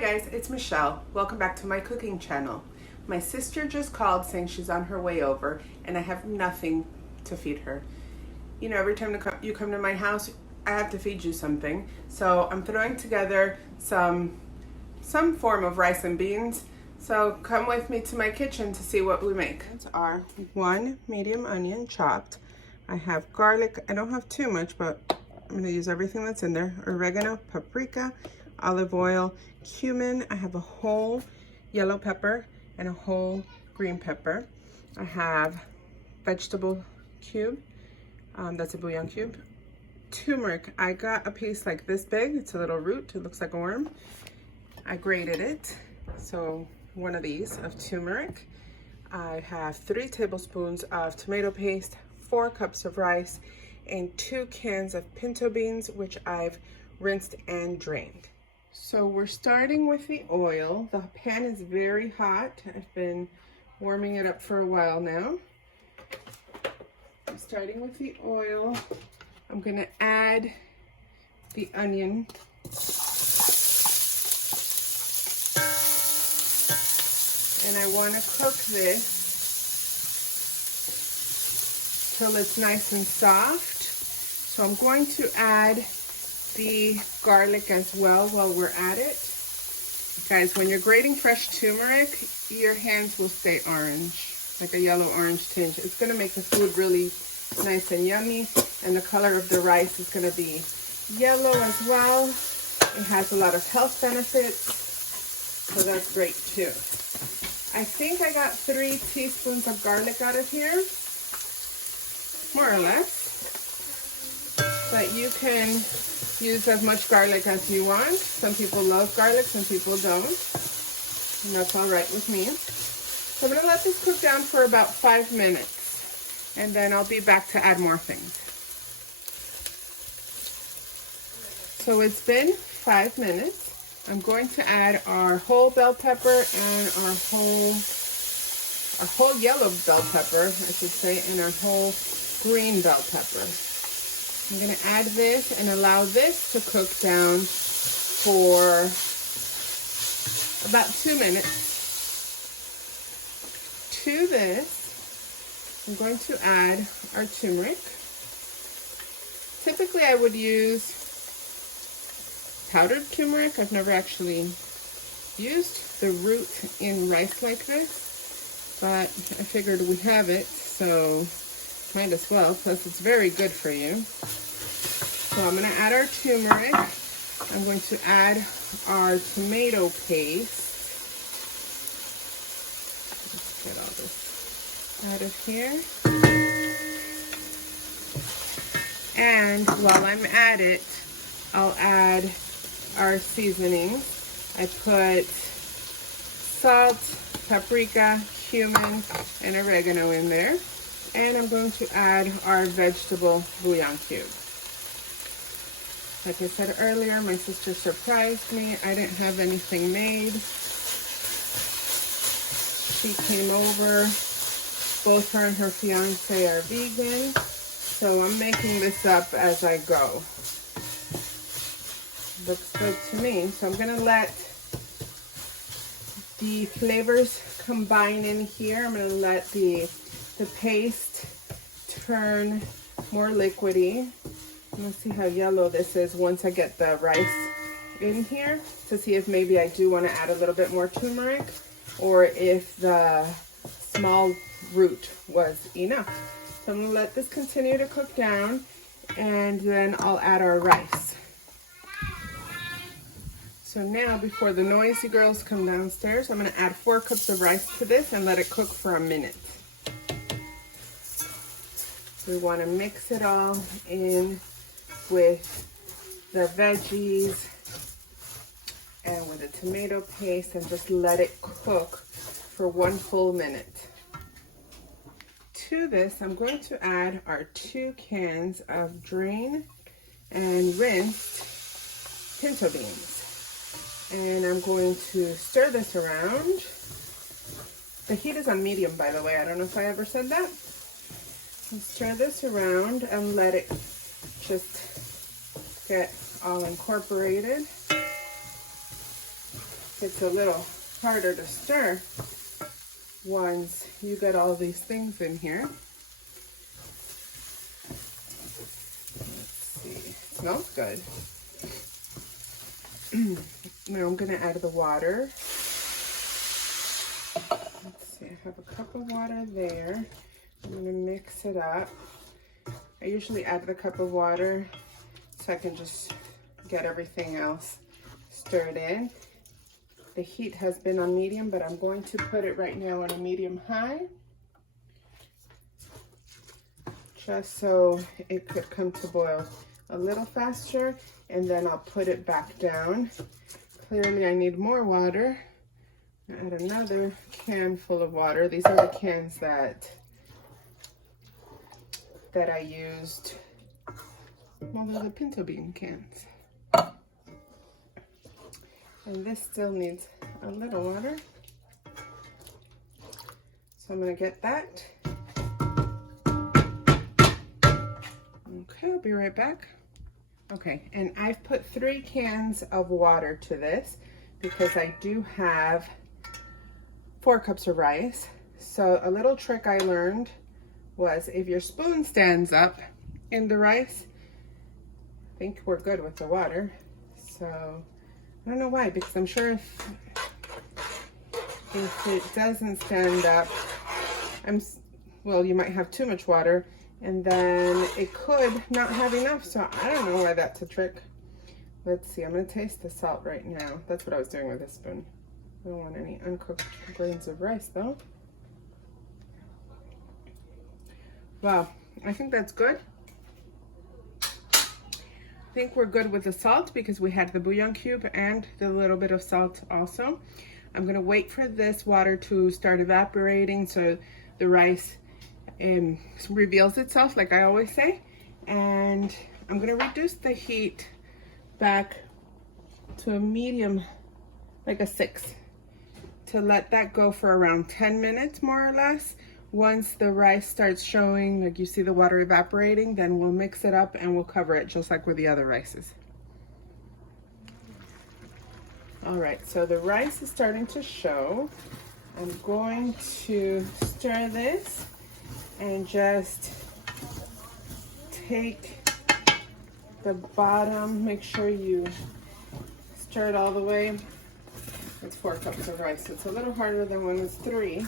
guys, it's Michelle. Welcome back to my cooking channel. My sister just called saying she's on her way over and I have nothing to feed her. You know, every time you come to my house, I have to feed you something. So I'm throwing together some form of rice and beans. So come with me to my kitchen to see what we make. These are 1 medium onion chopped. I have garlic. I don't have too much, but I'm gonna use everything that's in there. Oregano, paprika, olive oil, cumin. I have a whole yellow pepper and a whole green pepper. I have vegetable cube, that's a bouillon cube. Turmeric, I got a piece like this big. It's a little root, it looks like a worm. I grated it, so one of these of turmeric. I have 3 tablespoons of tomato paste, 4 cups of rice, and 2 cans of pinto beans, which I've rinsed and drained. So we're starting with the oil. The pan is very hot. I've been warming it up for a while now. I'm starting with the oil. I'm gonna add the onion. And I wanna cook this till it's nice and soft. So I'm going to add the garlic as well while we're at it. Guys, when you're grating fresh turmeric, your hands will stay orange, like a yellow-orange tinge. It's gonna make the food really nice and yummy, and the color of the rice is gonna be yellow as well. It has a lot of health benefits, so that's great too. I think I got 3 teaspoons of garlic out of here, more or less. But you can use as much garlic as you want. Some people love garlic, some people don't. And that's all right with me. So I'm gonna let this cook down for about 5 minutes. And then I'll be back to add more things. So it's been 5 minutes. I'm going to add our whole bell pepper and our whole yellow bell pepper, I should say, and our whole green bell pepper. I'm going to add this and allow this to cook down for about 2 minutes. To this, I'm going to add our turmeric. Typically, I would use powdered turmeric. I've never actually used the root in rice like this, but I figured we have it, so might as well. Plus, it's very good for you. So I'm going to add our turmeric. I'm going to add our tomato paste. Let's get all this out of here. And while I'm at it, I'll add our seasonings. I put salt, paprika, cumin, and oregano in there. And I'm going to add our vegetable bouillon cube. Like I said earlier, my sister surprised me. I didn't have anything made. She came over. Both her and her fiance are vegan, so I'm making this up as I go. Looks good to me. So I'm gonna let the flavors combine in here. I'm gonna let the paste turn more liquidy. Let's see how yellow this is once I get the rice in here, to see if maybe I do want to add a little bit more turmeric or if the small root was enough. So I'm going to let this continue to cook down, and then I'll add our rice. So now, before the noisy girls come downstairs, I'm going to add 4 cups of rice to this and let it cook for a minute. We want to mix it all in with the veggies and with the tomato paste, and just let it cook for 1 full minute. To this, I'm going to add our 2 cans of drained and rinsed pinto beans. And I'm going to stir this around. The heat is on medium, by the way. I don't know if I ever said that. Stir this around and let it just get all incorporated. it's a little harder to stir once you get all these things in here. Let's see, it smells good. Now I'm gonna add the water. Let's see, I have a cup of water there. I'm gonna mix it up. I usually add the cup of water so I can just get everything else stirred in. The heat has been on medium, but I'm going to put it right now on a medium-high, just so it could come to boil a little faster, and then I'll put it back down. Clearly I need more water. Add another can full of water. These are the cans that I used. Well, they're the pinto bean cans. And this still needs a little water. So I'm gonna get that. Okay, I'll be right back. Okay, and I've put 3 cans of water to this because I do have 4 cups of rice. So a little trick I learned was if your spoon stands up in the rice, I think we're good with the water. So I don't know why, because I'm sure if it doesn't stand up, well, you might have too much water, and then it could not have enough. So I don't know why that's a trick. Let's see, I'm gonna taste the salt right now. That's what I was doing with this spoon. I don't want any uncooked grains of rice though. Wow, I think that's good. I think we're good with the salt because we had the bouillon cube and the little bit of salt also. I'm gonna wait for this water to start evaporating so the rice reveals itself, like I always say. And I'm gonna reduce the heat back to a medium, like a 6, to let that go for around 10 minutes more or less. Once the rice starts showing, like you see the water evaporating, then we'll mix it up and we'll cover it just like with the other rices. All right, so the rice is starting to show. I'm going to stir this and just take the bottom, make sure you stir it all the way. It's 4 cups of rice, so it's a little harder than when it's 3.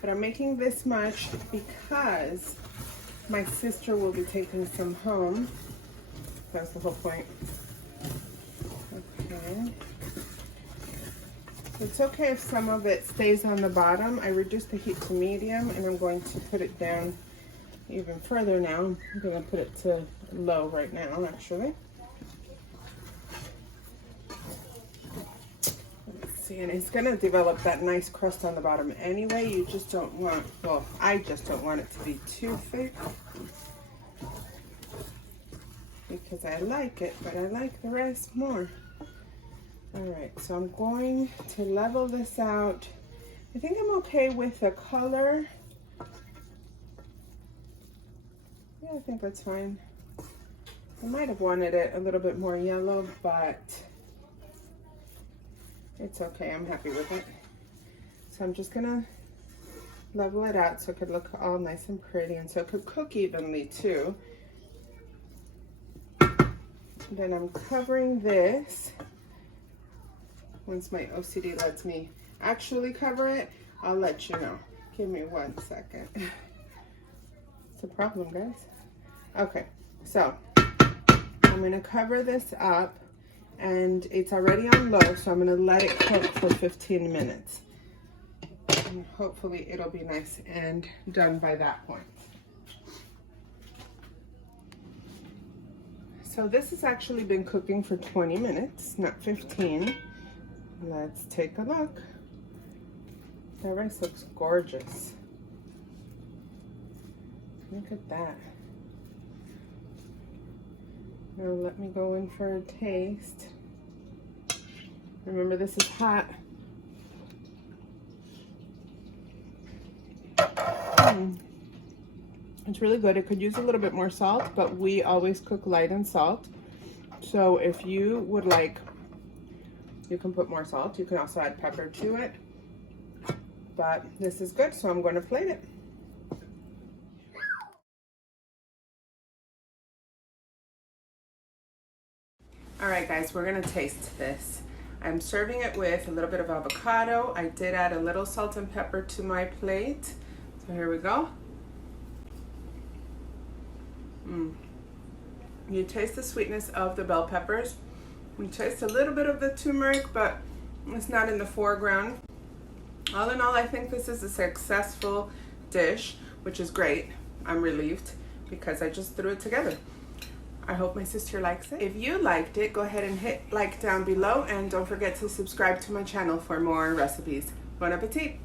But I'm making this much because my sister will be taking some home. That's the whole point. Okay. It's okay if some of it stays on the bottom. I reduced the heat to medium and I'm going to put it down even further now. I'm going to put it to low right now, actually. And it's going to develop that nice crust on the bottom anyway. You just don't want, well, I just don't want it to be too thick because I like it, but I like the rice more. All right, so I'm going to level this out. I think I'm okay with the color. Yeah, I think that's fine. I might have wanted it a little bit more yellow, but it's okay, I'm happy with it. So I'm just gonna level it out so it could look all nice and pretty and so it could cook evenly too. Then I'm covering this. Once my OCD lets me actually cover it, I'll let you know. Give me 1 second. It's a problem, guys. Okay, so I'm gonna cover this up. And it's already on low, so I'm gonna let it cook for 15 minutes. And hopefully it'll be nice and done by that point. So this has actually been cooking for 20 minutes, not 15. Let's take a look. That rice looks gorgeous. Look at that. Now let me go in for a taste. Remember, this is hot. It's really good. It could use a little bit more salt, but we always cook light in salt. So if you would like, You can put more salt. You can also add pepper to it. But this is good, so I'm going to plate it. All right, guys, we're gonna taste this. I'm serving it with a little bit of avocado. I did add a little salt and pepper to my plate. So here we go. You taste the sweetness of the bell peppers. You taste a little bit of the turmeric, but it's not in the foreground. All in all, I think this is a successful dish, which is great. I'm relieved because I just threw it together. I hope my sister likes it. If you liked it, go ahead and hit like down below, and don't forget to subscribe to my channel for more recipes. Bon appetit!